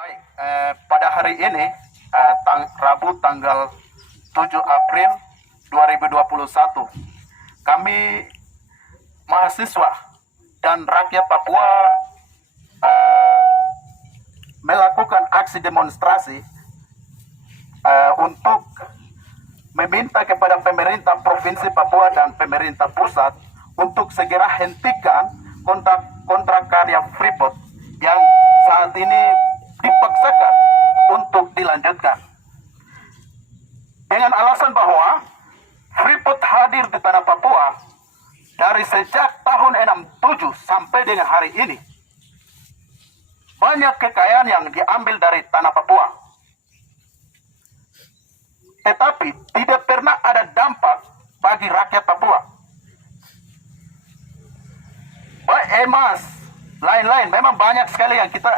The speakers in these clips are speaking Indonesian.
Baik, pada hari ini, Rabu tanggal 7 April 2021, kami mahasiswa dan rakyat Papua melakukan aksi demonstrasi untuk meminta kepada pemerintah Provinsi Papua dan pemerintah pusat untuk segera hentikan kontrak karya Freeport yang saat ini dipaksakan untuk dilanjutkan. Dengan alasan bahwa Freeport hadir di tanah Papua dari sejak tahun 67 sampai dengan hari ini. Banyak kekayaan yang diambil dari tanah Papua. Tetapi tidak pernah ada dampak bagi rakyat Papua. Baik emas, lain-lain, memang banyak sekali yang kita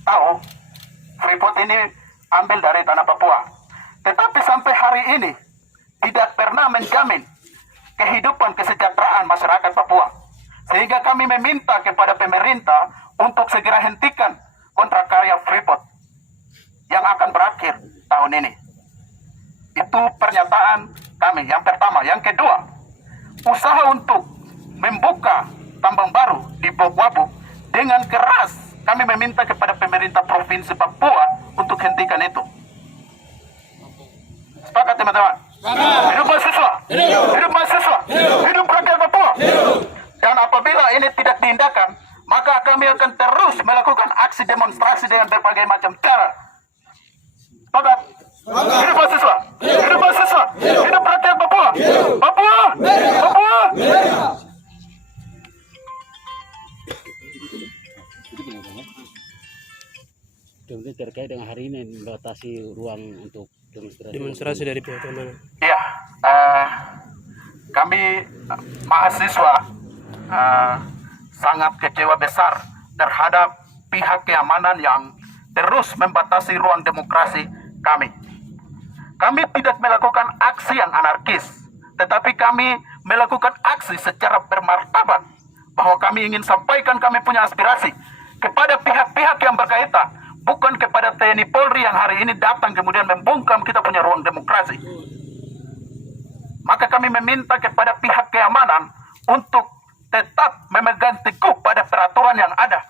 tahu Freeport ini ambil dari tanah Papua. Tetapi sampai hari ini tidak pernah menjamin kehidupan kesejahteraan masyarakat Papua. Sehingga kami meminta kepada pemerintah untuk segera hentikan kontrak karya Freeport yang akan berakhir tahun ini. Itu pernyataan kami yang pertama. Yang kedua, usaha untuk membuka tambang baru di Bokwabu dengan keras kami meminta kepada pemerintah Provinsi Papua untuk hentikan itu. Sepakat teman-teman? Hidup mahasiswa! Hidup mahasiswa! Hidup rakyat Papua! Dan apabila ini tidak diindahkan, maka kami akan terus melakukan aksi demonstrasi dengan berbagai macam cara. Sepakat? Hidup mahasiswa! Hidup mahasiswa! Hidup rakyat Papua! Papua! Papua! Kemudian terkait dengan hari ini membatasi ruang untuk demonstrasi dari pihak mana? Ya, kami mahasiswa sangat kecewa besar terhadap pihak keamanan yang terus membatasi ruang demokrasi kami. Kami tidak melakukan aksi yang anarkis, tetapi kami melakukan aksi secara bermartabat bahwa kami ingin sampaikan kami punya aspirasi kepada pihak-pihak yang berkaitan, bukan kepada TNI Polri yang hari ini datang kemudian membungkam kita punya ruang demokrasi. Maka kami meminta kepada pihak keamanan untuk tetap memegang teguh pada peraturan yang ada,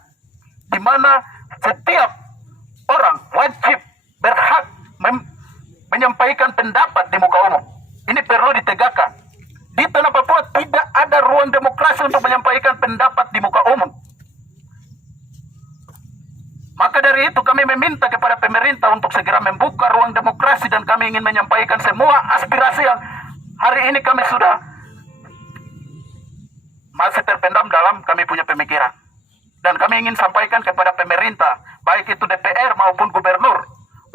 di mana setiap orang wajib berhak menyampaikan pendapat di muka umum. Ini perlu ditegakkan. Di tanah Papua tidak ada ruang demokrasi untuk menyampaikan pendapat di muka umum. Maka dari itu kami meminta kepada pemerintah untuk segera membuka ruang demokrasi dan kami ingin menyampaikan semua aspirasi yang hari ini kami sudah masih terpendam dalam kami punya pemikiran. Dan kami ingin sampaikan kepada pemerintah, baik itu DPR maupun gubernur,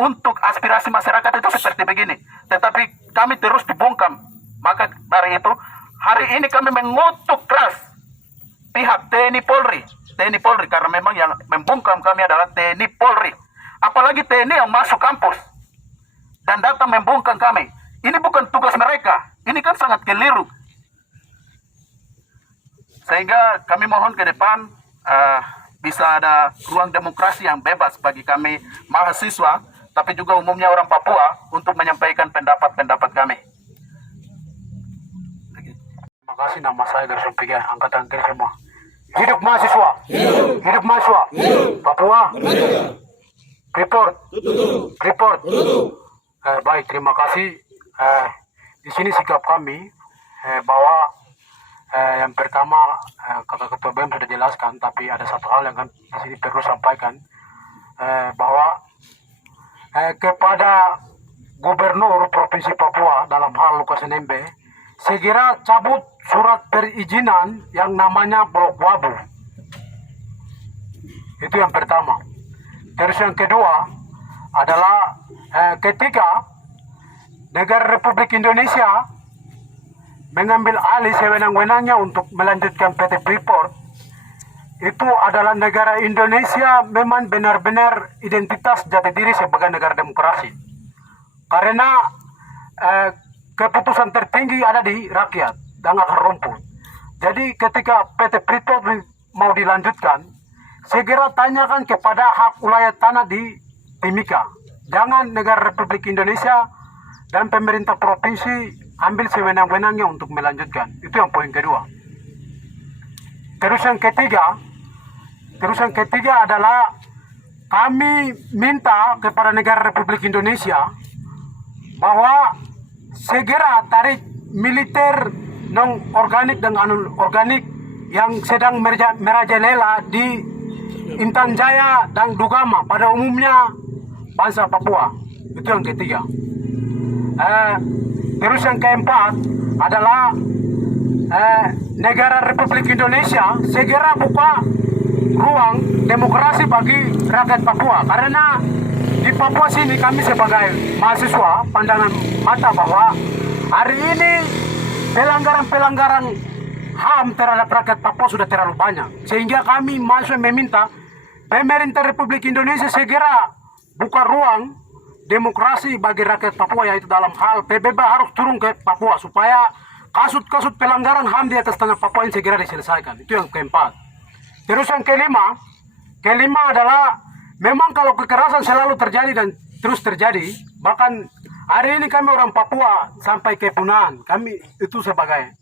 untuk aspirasi masyarakat itu seperti begini. Tetapi kami terus dibungkam. Maka dari itu, hari ini kami mengutuk keras pihak TNI Polri karena memang yang membungkam kami adalah TNI Polri. Apalagi TNI yang masuk kampus dan datang membungkam kami. Ini bukan tugas mereka. Ini kan sangat keliru. Sehingga kami mohon ke depan bisa ada ruang demokrasi yang bebas bagi kami mahasiswa, tapi juga umumnya orang Papua untuk menyampaikan pendapat-pendapat kami. Terima kasih, nama saya Gerson Piga, angkatan kiri semua. Hidup mahasiswa! Hidup mahasiswa! Papua! Freeport! Freeport! Baik, terima kasih. Di sini sikap kami bahwa yang pertama kakak ketua BEM sudah jelaskan, tapi ada satu hal yang kan di sini perlu sampaikan, bahwa kepada Gubernur Provinsi Papua dalam hal Lukas NMB segera cabut surat perizinan yang namanya Bokwabu. Itu yang pertama. Terus yang kedua adalah ketika negara Republik Indonesia mengambil alih sewenang-wenangnya untuk melanjutkan PT Freeport, itu adalah negara Indonesia memang benar-benar identitas jati diri sebagai negara demokrasi. Karena keputusan tertinggi ada di rakyat dan akar rumput. Jadi ketika PT Freeport mau dilanjutkan, segera tanyakan kepada hak wilayah tanah di Timika. Jangan negara Republik Indonesia dan pemerintah provinsi ambil sewenang-wenangnya untuk melanjutkan. Itu yang poin kedua. Terus yang ketiga adalah kami minta kepada negara Republik Indonesia bahwa segera tarik militer non-organik dan anorganik yang sedang merajalela di Intan Jaya dan Dugama pada umumnya bangsa Papua. Itu yang ketiga. Terus yang keempat adalah negara Republik Indonesia segera buka ruang demokrasi bagi rakyat Papua, karena di Papua sini kami sebagai mahasiswa pandangan mata bahwa hari ini pelanggaran HAM terhadap rakyat Papua sudah terlalu banyak, sehingga kami mahasiswa meminta pemerintah Republik Indonesia segera buka ruang demokrasi bagi rakyat Papua, yaitu dalam hal PBB harus turun ke Papua supaya kasus-kasus pelanggaran HAM di atas tanah Papua ini segera diselesaikan. Itu yang keempat. Terus yang kelima adalah memang kalau kekerasan selalu terjadi dan terus terjadi, bahkan hari ini kami orang Papua sampai kepunahan, kami itu sebagai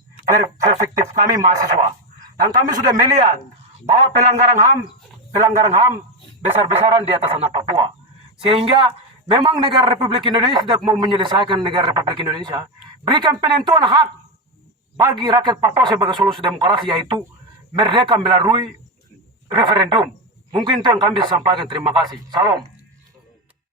perspektif kami mahasiswa, dan kami sudah melihat bahwa pelanggaran HAM besar-besaran di atas tanah Papua, sehingga memang negara Republik Indonesia tidak mau menyelesaikan negara Republik Indonesia, berikan penentuan hak bagi rakyat Papua sebagai solusi demokrasi, yaitu merdeka melalui referendum. Mungkin itu yang kami bisa sampaikan. Terima kasih. Salam.